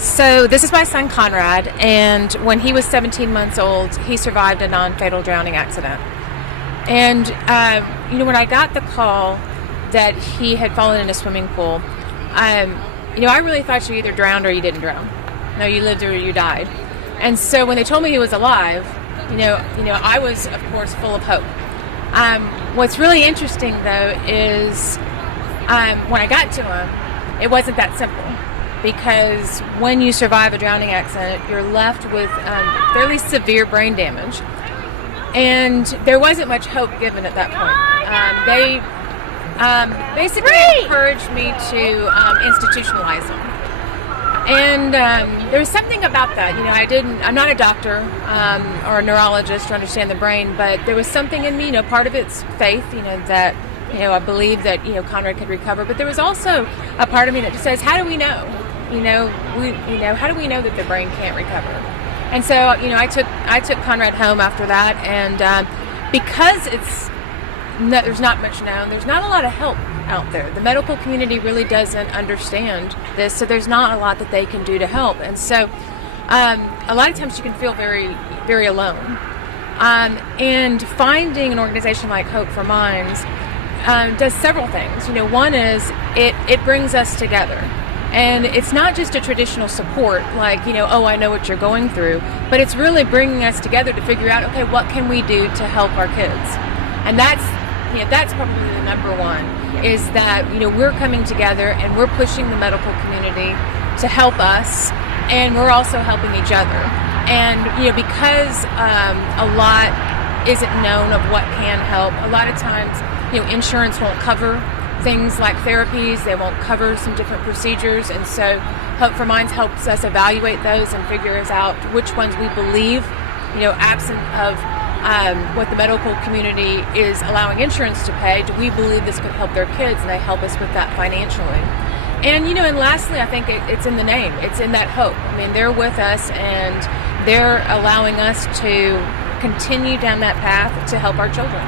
So this is my son Conrad, and when he was 17 months old, he survived a non-fatal drowning accident. And when I got the call that he had fallen in a swimming pool, I really thought you either drowned or you didn't drown. No, you lived or you died. And so when they told me he was alive, I was of course full of hope. What's really interesting though is when I got to him, it wasn't that simple. Because when you survive a drowning accident, you're left with fairly severe brain damage. And there wasn't much hope given at that point. They basically encouraged me to institutionalize him. And there was something about that. I'm not a doctor or a neurologist to understand the brain, but there was something in me, part of it's faith, that I believe that, Conrad could recover. But there was also a part of me that just says, how do we know? How do we know that the brain can't recover? And so, I took Conrad home after that, and because there's not much known, there's not a lot of help out there. The medical community really doesn't understand this, so there's not a lot that they can do to help. And so, a lot of times you can feel very, very alone. And finding an organization like Hope for Minds does several things. One is it brings us together. And it's not just a traditional support like, I know what you're going through, but it's really bringing us together to figure out, okay, what can we do to help our kids? And that's probably the number one, is that, we're coming together and we're pushing the medical community to help us, and we're also helping each other. And, because a lot isn't known of what can help, a lot of times, insurance won't cover things like therapies, they won't cover some different procedures, and so Hope for Minds helps us evaluate those and figures out which ones we believe, absent of what the medical community is allowing insurance to pay, do we believe this could help their kids, and they help us with that financially. And and lastly, I think it's in the name, it's in that hope. They're with us and they're allowing us to continue down that path to help our children.